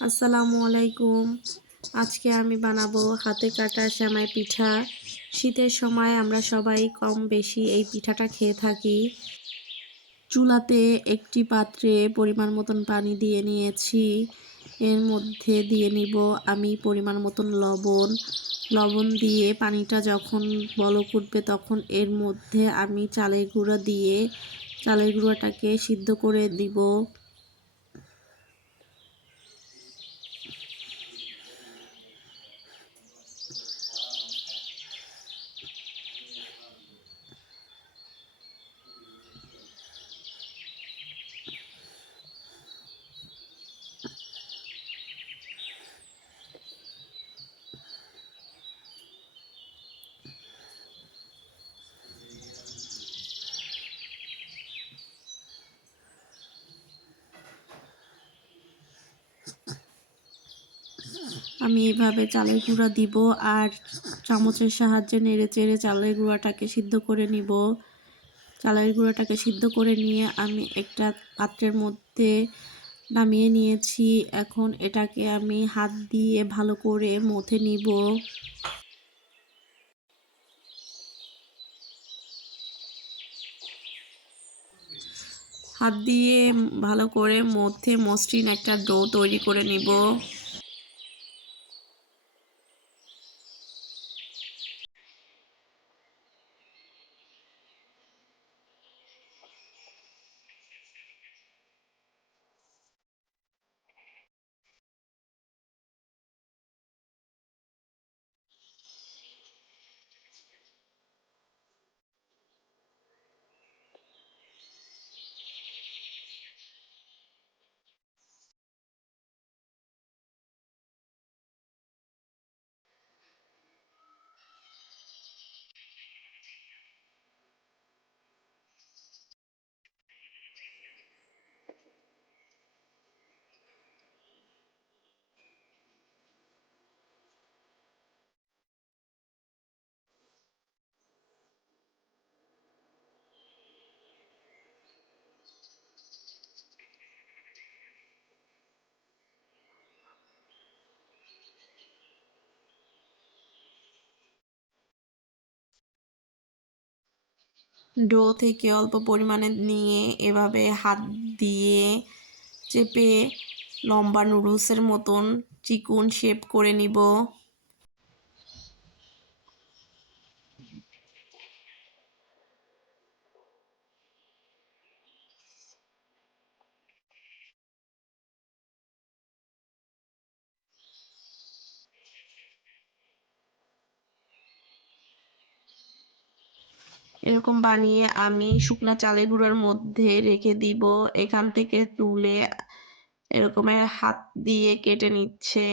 আসসালামু আলাইকুম। আজকে আমি বানাবো হাতে কাটা শ্যামাই পিঠা। শীতের সময় আমরা সবাই কম বেশি এই পিঠাটা খেয়ে থাকি। চুলাতে একটি পাত্রে পরিমাণ মতন পানি দিয়ে নিয়েছি। এর মধ্যে দিয়ে নিব আমি পরিমাণ মতন লবণ। লবণ দিয়ে পানিটা যখন বলক উঠবে তখন এর মধ্যে আমি চালের গুঁড়ো দিয়ে চালের গুঁড়োটাকে সিদ্ধ করে দিব। আমি এভাবে চালের গুঁড়া দিব আর চামচের সাহায্যে নেড়ে চেড়ে চালের গুঁড়াটাকে সিদ্ধ করে নিব। চালের গুঁড়াটাকে সিদ্ধ করে নিয়ে আমি একটা পাত্রের মধ্যে নামিয়ে নিয়েছি। এখন এটাকে আমি হাত দিয়ে ভালো করে মথে নিব। হাত দিয়ে ভালো করে মধ্যে মসৃণ একটা ডো তৈরি করে নিব। ডো থেকে অল্প পরিমাণে নিয়ে এভাবে হাত দিয়ে চেপে লম্বা নুডলসের মতন চিকুন শেপ করে নিব। এরকম বানিয়ে আমি শুকনা চালের গুঁড়ার মধ্যে রেখে দিব। এখান থেকে তুলে এরকমের হাত দিয়ে কেটে নিচ্ছে।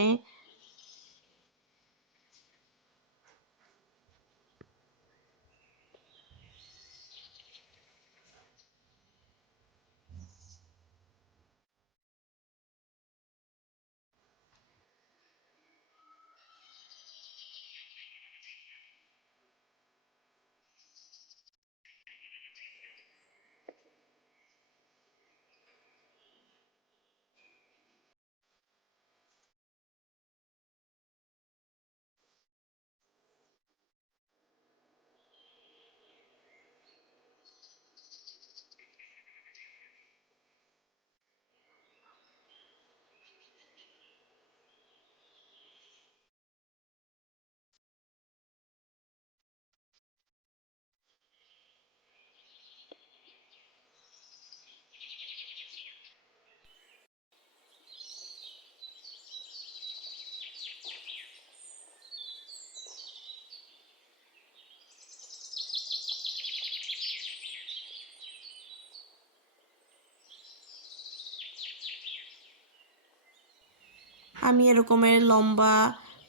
আমি এরকমের লম্বা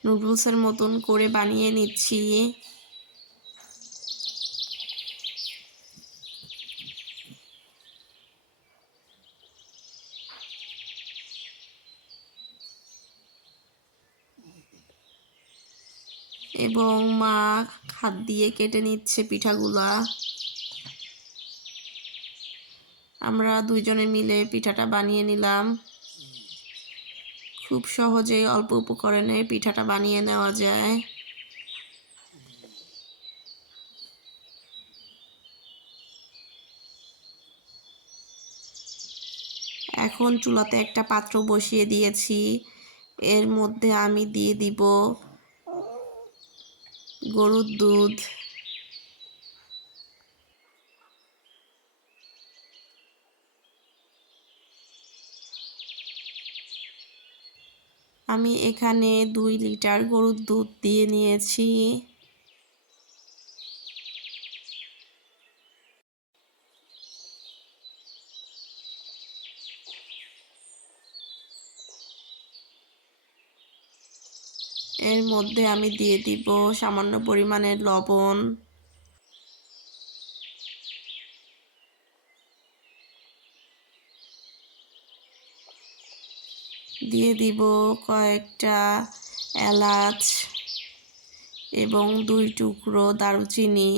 নুডলসের মতন করে বানিয়ে নিচ্ছি। এবং মা হাত দিয়ে কেটে নিচ্ছে পিঠাগুলা। আমরা দুইজনে মিলে পিঠাটা বানিয়ে নিলাম। খুব সহজেই অল্প উপকরণে পিঠাটা বানিয়ে নেওয়া যায়। এখন চুলাতে একটা পাত্র বসিয়ে দিয়েছি। এর মধ্যে আমি দিয়ে দিব গরুর দুধ। আমি এখানে দুই লিটার গরুর দুধ দিয়ে নিয়েছি। এর মধ্যে আমি দিয়ে দিব সামান্য পরিমাণের লবণ। দিয়ে দিব কয়েকটা এলাচ এবং দুই টুকরো দারুচিনি।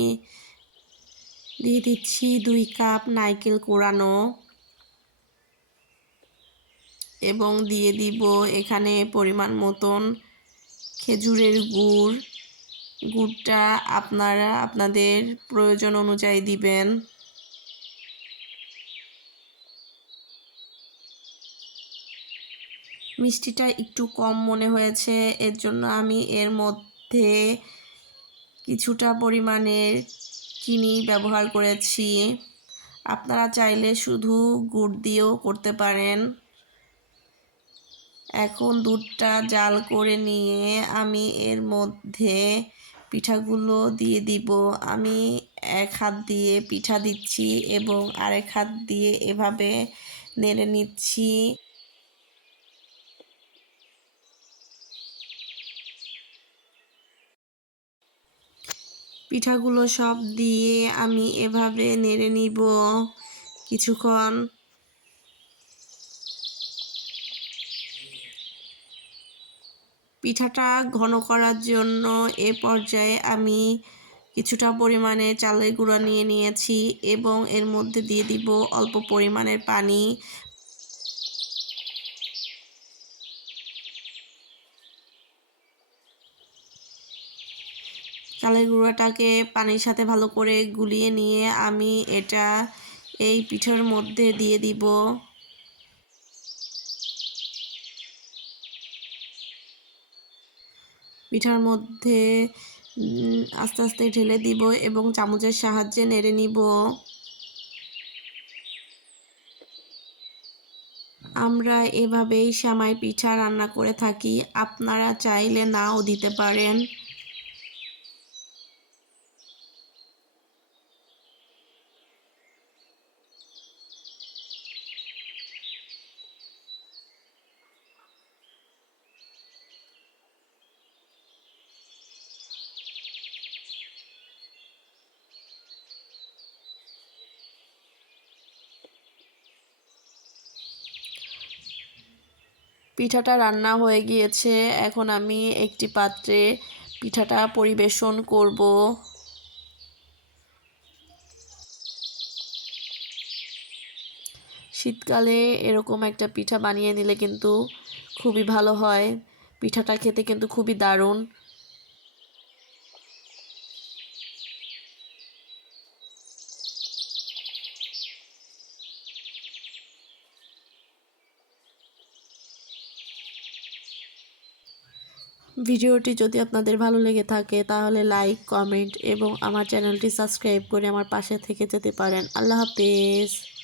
দিয়ে দিচ্ছি দুই কাপ নারকেল কোরানো। এবং দিয়ে দিব এখানে পরিমাণ মতন খেজুরের গুড়। গুড়টা আপনারা, আপনাদের প্রয়োজন অনুযায়ী দিবেন। মিষ্টিটা একটু কম মনে হয়েছে। এর জন্য আমি এর মধ্যে কিছুটা পরিমাণের চিনি ব্যবহার করেছি। আপনারা চাইলে শুধু গুড় দিয়েও করতে পারেন। এখন দুধটা জাল করে নিয়ে আমি এর মধ্যে পিঠাগুলো দিয়ে দিব। আমি এক হাত দিয়ে পিঠা দিচ্ছি এবং আরেক হাত দিয়ে এভাবে নেড়ে নিচ্ছি। পিঠাগুলো সব দিয়ে আমি এভাবে নেড়ে নিব কিছুক্ষণ। পিঠাটা ঘন করার জন্য এ পর্যায়ে আমি কিছুটা পরিমাণে চালের গুঁড়া নিয়ে নিয়েছি এবং এর মধ্যে দিয়ে দিব অল্প পরিমাণের পানি। চালের গুঁড়াটাকে পানির সাথে ভালো করে গুলিয়ে নিয়ে আমি এটা এই পিঠার মধ্যে দিয়ে দিব। পিঠার মধ্যে আস্তে আস্তে ঢেলে দিব এবং চামচের সাহায্যে নেড়ে নিব। আমরা এভাবেই সামাই পিঠা রান্না করে থাকি। আপনারা চাইলে নাও দিতে পারেন। পিঠাটা রান্না হয়ে গিয়েছে। এখন আমি একটি পাত্রে পিঠাটা পরিবেশন করব। শীতকালে এরকম একটা পিঠা বানিয়ে নিলে কিন্তু খুবই ভালো হয়। পিঠাটা খেতে কিন্তু খুবই দারুণ। ভিডিওটি যদি আপনাদের ভালো লেগে থাকে, তাহলে লাইক, কমেন্ট এবং আমার চ্যানেলটি সাবস্ক্রাইব করে আমার পাশে থেকে যেতে পারেন। আল্লাহ হাফেজ।